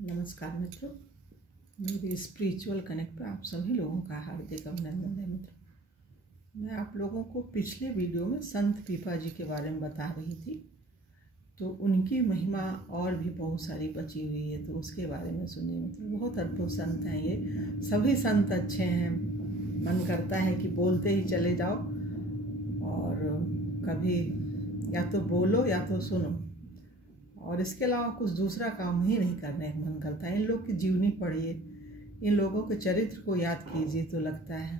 नमस्कार मित्रों, मेरे स्पिरिचुअल कनेक्ट पर आप सभी लोगों का हार्दिक अभिनंदन है। मित्रों, मैं आप लोगों को पिछले वीडियो में संत पीपा जी के बारे में बता रही थी, तो उनकी महिमा और भी बहुत सारी बची हुई है, तो उसके बारे में सुनिए। मित्रों, बहुत अद्भुत संत हैं ये। सभी संत अच्छे हैं, मन करता है कि बोलते ही चले जाओ और कभी या तो बोलो या तो सुनो, और इसके अलावा कुछ दूसरा काम ही नहीं करने का मन करता है। इन लोग की जीवनी पढ़िए, इन लोगों के चरित्र को याद कीजिए तो लगता है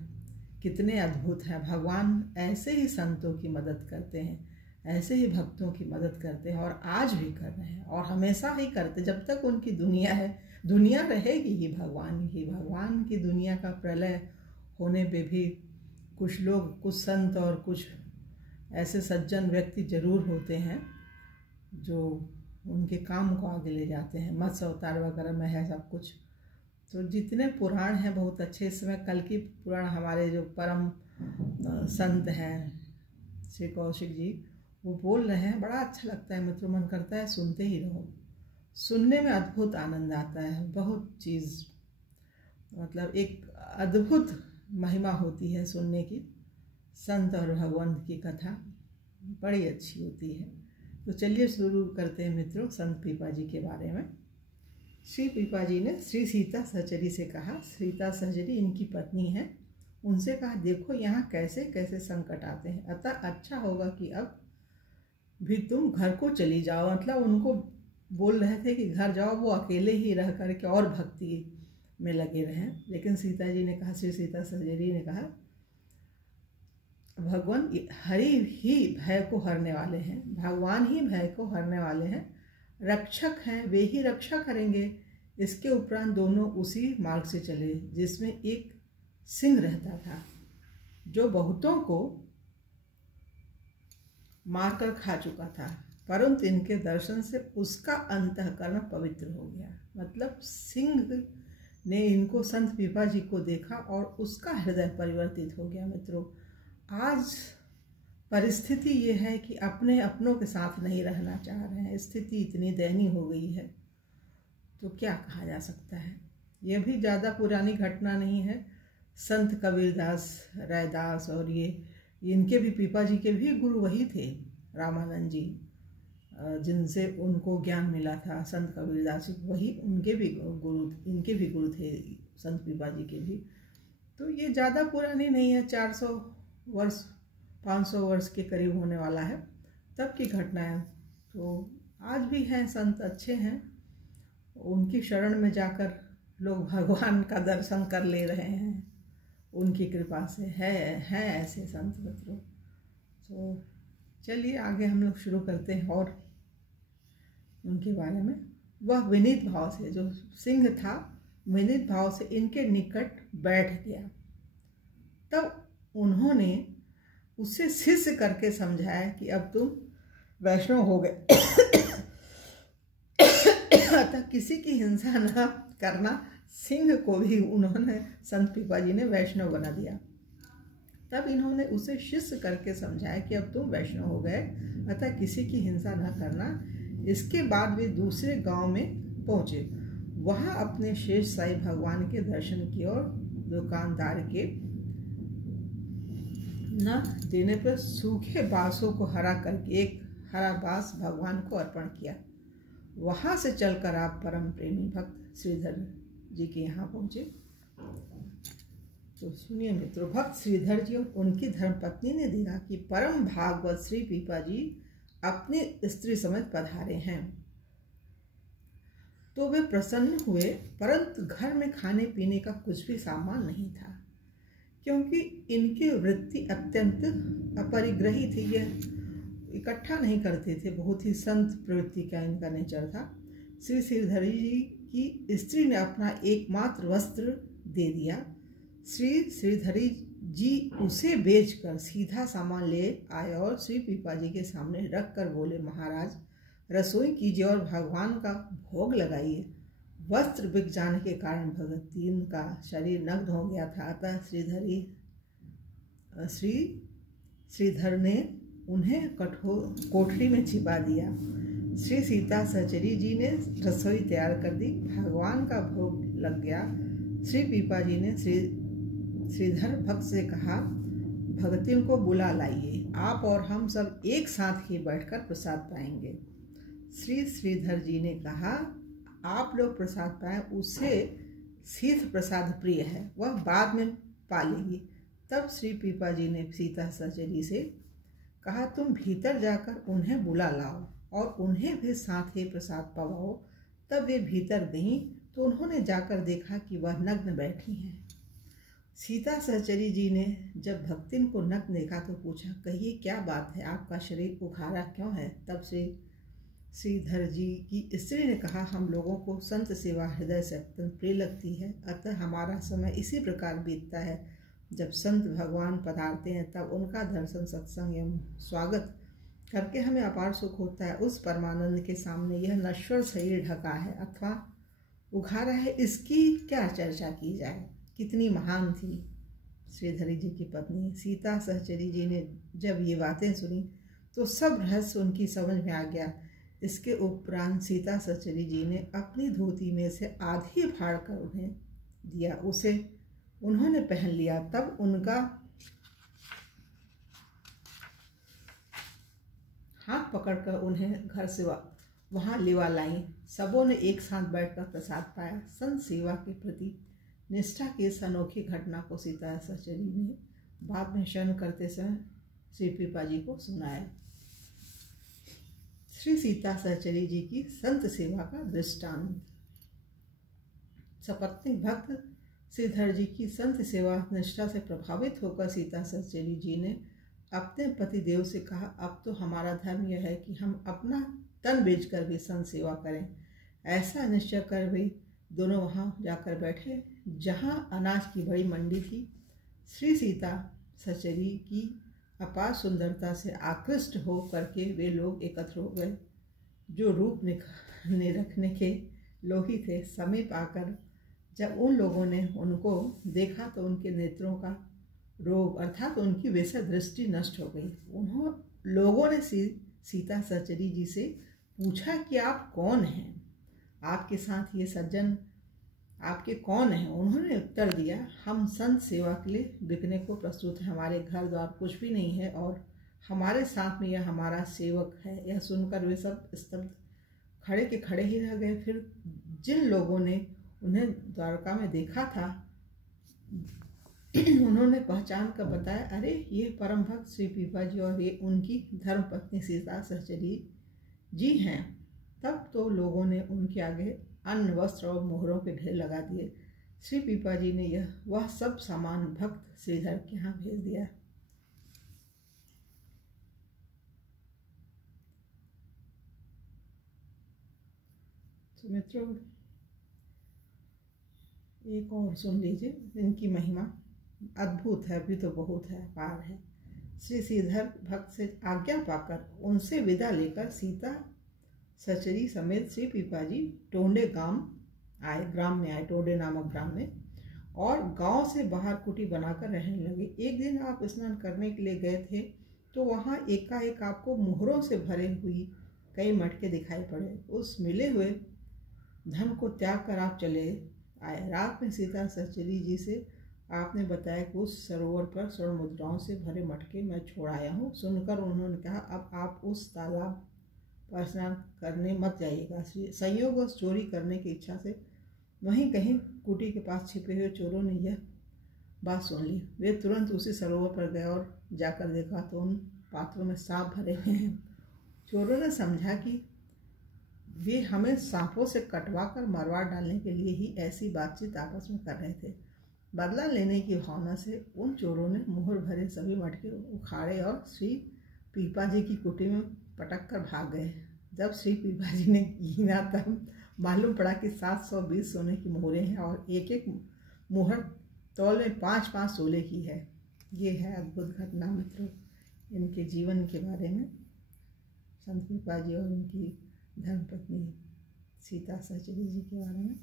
कितने अद्भुत हैं। भगवान ऐसे ही संतों की मदद करते हैं, ऐसे ही भक्तों की मदद करते हैं, और आज भी कर रहे हैं और हमेशा ही करते। जब तक उनकी दुनिया है, दुनिया रहेगी ही भगवान की। भगवान की दुनिया का प्रलय होने पे भी कुछ लोग, कुछ संत और कुछ ऐसे सज्जन व्यक्ति जरूर होते हैं जो उनके काम को आगे ले जाते हैं। मत्स्य अवतार वगैरह में है सब कुछ। तो जितने पुराण हैं बहुत अच्छे। इस समय कल की पुराण हमारे जो परम संत हैं श्री कौशिक जी, वो बोल रहे हैं, बड़ा अच्छा लगता है मित्रों। मन करता है सुनते ही रहो। सुनने में अद्भुत आनंद आता है। बहुत चीज़, मतलब एक अद्भुत महिमा होती है सुनने की। संत और भगवान की कथा बड़ी अच्छी होती है। तो चलिए शुरू करते हैं मित्रों संत पीपा जी के बारे में। श्री पीपा जी ने श्री सीता सहचरी से कहा। सीता सहचरी इनकी पत्नी है। उनसे कहा, देखो यहाँ कैसे कैसे संकट आते हैं, अतः अच्छा होगा कि अब भी तुम घर को चली जाओ। मतलब उनको बोल रहे थे कि घर जाओ, वो अकेले ही रह करके और भक्ति में लगे रहें। लेकिन सीता जी ने कहा, श्री सीता सहचरी ने कहा, भगवान हरि ही भय को हरने वाले हैं, भगवान ही भय को हरने वाले हैं, रक्षक हैं, वे ही रक्षा करेंगे। इसके उपरांत दोनों उसी मार्ग से चले जिसमें एक सिंह रहता था, जो बहुतों को मारकर खा चुका था, परंतु इनके दर्शन से उसका अंतःकरण पवित्र हो गया। मतलब सिंह ने इनको, संत पीपा जी को देखा और उसका हृदय परिवर्तित हो गया। मित्रों, आज परिस्थिति ये है कि अपने अपनों के साथ नहीं रहना चाह रहे हैं। स्थिति इतनी दयनीय हो गई है, तो क्या कहा जा सकता है। यह भी ज़्यादा पुरानी घटना नहीं है। संत कबीरदास, रैदास और ये इनके भी, पीपा जी के भी गुरु वही थे, रामानंद जी, जिनसे उनको ज्ञान मिला था। संत कबीरदास जी वही, उनके भी गुरु, इनके भी गुरु थे संत पीपा जी के भी। तो ये ज़्यादा पुरानी नहीं है, 400 वर्ष 500 वर्ष के करीब होने वाला है तब की घटना है। तो आज भी हैं संत, अच्छे हैं। उनकी शरण में जाकर लोग भगवान का दर्शन कर ले रहे हैं, उनकी कृपा से हैं ऐसे संत मित्रों। तो चलिए आगे हम लोग शुरू करते हैं और उनके बारे में। वह विनीत भाव से, जो सिंह था, विनीत भाव से इनके निकट बैठ गया। तब उन्होंने उसे शिष्य करके समझाया कि अब तुम वैष्णव हो गए, अतः किसी की हिंसा न करना। सिंह को भी उन्होंने, संत पीपा जी ने, वैष्णव बना दिया। तब इन्होंने उसे शिष्य करके समझाया कि अब तुम वैष्णव हो गए, अतः किसी की हिंसा न करना। इसके बाद वे दूसरे गांव में पहुंचे। वहां अपने शेष साई भगवान के दर्शन की और दुकानदार के न देने पर सूखे बांसों को हरा करके एक हरा बांस भगवान को अर्पण किया। वहां से चलकर आप परम प्रेमी भक्त श्रीधर जी के यहाँ पहुंचे। तो सुनिए मित्रों, भक्त श्रीधर जी और उनकी धर्मपत्नी ने देखा कि परम भागवत श्री पीपा जी अपनी स्त्री समेत पधारे हैं, तो वे प्रसन्न हुए। परंतु घर में खाने पीने का कुछ भी सामान नहीं था, क्योंकि इनकी वृत्ति अत्यंत अपरिग्रही थी। यह इकट्ठा नहीं करते थे, बहुत ही संत प्रवृत्ति का इनका नेचर था। श्री श्रीधरी जी की स्त्री ने अपना एकमात्र वस्त्र दे दिया। श्री श्रीधरी जी उसे बेचकर सीधा सामान ले आए और श्री पीपा जी के सामने रख कर बोले, महाराज रसोई कीजिए और भगवान का भोग लगाइए। वस्त्र बिक जाने के कारण भगवतीन का शरीर नग्न हो गया था, अतः श्रीधर ने उन्हें कोठरी में छिपा दिया। श्री सीता सहचरी जी ने रसोई तैयार कर दी। भगवान का भोग लग गया। श्री पीपा जी ने श्रीधर भक्त से कहा, भगतियों को बुला लाइए, आप और हम सब एक साथ ही बैठकर प्रसाद पाएंगे। श्रीधर जी ने कहा, आप लोग प्रसाद पाएं, उसे सिद्ध प्रसाद प्रिय है, वह बाद में पा लेगी। तब श्री पीपा जी ने सीता सहचरी से कहा, तुम भीतर जाकर उन्हें बुला लाओ और उन्हें भी साथ ही प्रसाद पवाओ। तब वे भीतर गईं तो उन्होंने जाकर देखा कि वह नग्न बैठी हैं। सीता सहचरी जी ने जब भक्तिन को नग्न देखा तो पूछा, कहिए क्या बात है, आपका शरीर उघाड़ा क्यों है? तब से श्रीधर जी की स्त्री ने कहा, हम लोगों को संत सेवा हृदय से अत्यंत प्रिय लगती है, अतः हमारा समय इसी प्रकार बीतता है। जब संत भगवान पधारते हैं तब उनका दर्शन, सत्संग एवं स्वागत करके हमें अपार सुख होता है। उस परमानंद के सामने यह नश्वर शरीर ढका है अथवा उघाड़ा है, इसकी क्या चर्चा की जाए। कितनी महान थी श्रीधरी जी की पत्नी। सीता सहचरी जी ने जब ये बातें सुनी तो सब रहस्य उनकी समझ में आ गया। इसके उपरांत सीता सहचरी जी ने अपनी धोती में से आधी फाड़ कर उन्हें दिया, उसे उन्होंने पहन लिया। तब उनका हाथ पकड़कर उन्हें घर से वहां लेवा लाई। सबों ने एक साथ बैठकर प्रसाद पाया। संत सेवा के प्रति निष्ठा की इस अनोखी घटना को सीता सहचरी ने बाद में शयन करते समय श्री पीपा जी को सुनाया। श्री सीता सहचरी जी की संत सेवा का दृष्टांत। सपत्नीक भक्त श्रीधर जी की संत सेवा निष्ठा से प्रभावित होकर सीता सहचरी जी ने अपने पति देव से कहा, अब तो हमारा धर्म यह है कि हम अपना तन बेचकर भी संत सेवा करें। ऐसा निश्चय कर वे दोनों वहां जाकर बैठे जहां अनाज की बड़ी मंडी थी। श्री सीता सहचरी की अपार सुंदरता से आकृष्ट हो करके वे लोग एकत्र हो गए। जो रूप निरखने के लोही थे, समीप आकर जब उन लोगों ने उनको देखा तो उनके नेत्रों का रोग अर्थात उनकी वैसा दृष्टि नष्ट हो गई। लोगों ने सीता सहचरी जी से पूछा कि आप कौन हैं, आपके साथ ये सज्जन आपके कौन हैं? उन्होंने उत्तर दिया, हम संत सेवा के लिए बिकने को प्रस्तुत हैं, हमारे घर द्वार कुछ भी नहीं है और हमारे साथ में यह हमारा सेवक है। यह सुनकर वे सब स्तब्ध खड़े के खड़े ही रह गए। फिर जिन लोगों ने उन्हें द्वारका में देखा था उन्होंने पहचान कर बताया, अरे ये परम भक्त श्री पीपा जी और ये उनकी धर्मपत्नी सीता सहचरी जी हैं। तब तो लोगों ने उनके आगे अन्न, वस्त्र और मोहरों के ढेर लगा दिए। श्री पीपा जी ने वह सब सामान भक्त श्रीधर के यहाँ भेज दिया। तो मित्रों, एक और सुन लीजिए, इनकी महिमा अद्भुत है, अभी तो बहुत है, अपार है। श्री श्रीधर भक्त से आज्ञा पाकर उनसे विदा लेकर सीता सहचरी समेत श्री पीपा जी टोंडे ग्राम में आए, टोंडे नामक ग्राम में, और गांव से बाहर कुटी बनाकर रहने लगे। एक दिन आप स्नान करने के लिए गए थे तो वहां एकाएक आपको मोहरों से भरे हुई कई मटके दिखाई पड़े। उस मिले हुए धन को त्याग कर आप चले आए। रात में सीता सहचरी जी से आपने बताया कि उस सरोवर पर स्वर्ण मुद्राओं से भरे मटके मैं छोड़ आया हूँ। सुनकर उन्होंने कहा, अब आप उस तालाब पर स्नान करने मत जाइएगा। संयोगवश चोरी करने की इच्छा से वहीं कहीं कुटी के पास छिपे हुए चोरों ने यह बात सुन ली। वे तुरंत उसी सरोवर पर गए और जाकर देखा तो उन पात्रों में सांप भरे हुए हैं। चोरों ने समझा कि वे हमें सांपों से कटवा कर मरवा डालने के लिए ही ऐसी बातचीत आपस में कर रहे थे। बदला लेने की भावना से उन चोरों ने मोहर भरे सभी मटके उखाड़े और श्री पीपा जी की कुटी में पटक कर भाग गए। जब श्री पीपा जी ने गिना तब मालूम पड़ा कि 720 सोने की मोहरें हैं और एक एक मोहर तौल में 5-5 सोले की है। ये है अद्भुत घटना मित्रों, इनके जीवन के बारे में, संत पीपा जी और उनकी धर्मपत्नी सीता सहचरी जी के बारे में।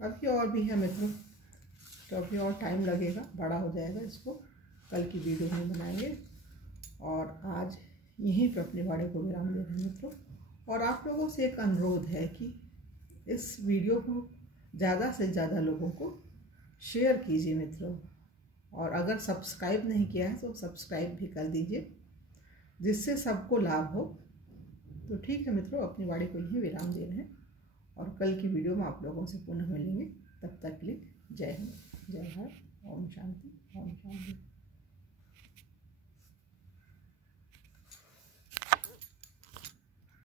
अभी और भी है मित्रों, तो अभी और टाइम लगेगा, बड़ा हो जाएगा, इसको कल की वीडियो में बनाएंगे। और आज यहीं पर अपनी वाणी को विराम दे रहे हैं मित्रों। और आप लोगों से एक अनुरोध है कि इस वीडियो को ज़्यादा से ज़्यादा लोगों को शेयर कीजिए मित्रों। और अगर सब्सक्राइब नहीं किया है तो सब्सक्राइब भी कर दीजिए, जिससे सबको लाभ हो। तो ठीक है मित्रों, अपनी वाणी को यहीं विराम दे रहे हैं और कल की वीडियो में आप लोगों से पुनः मिलेंगे। तब तक के लिए जय हिंद, जय भारत, ओम शांति।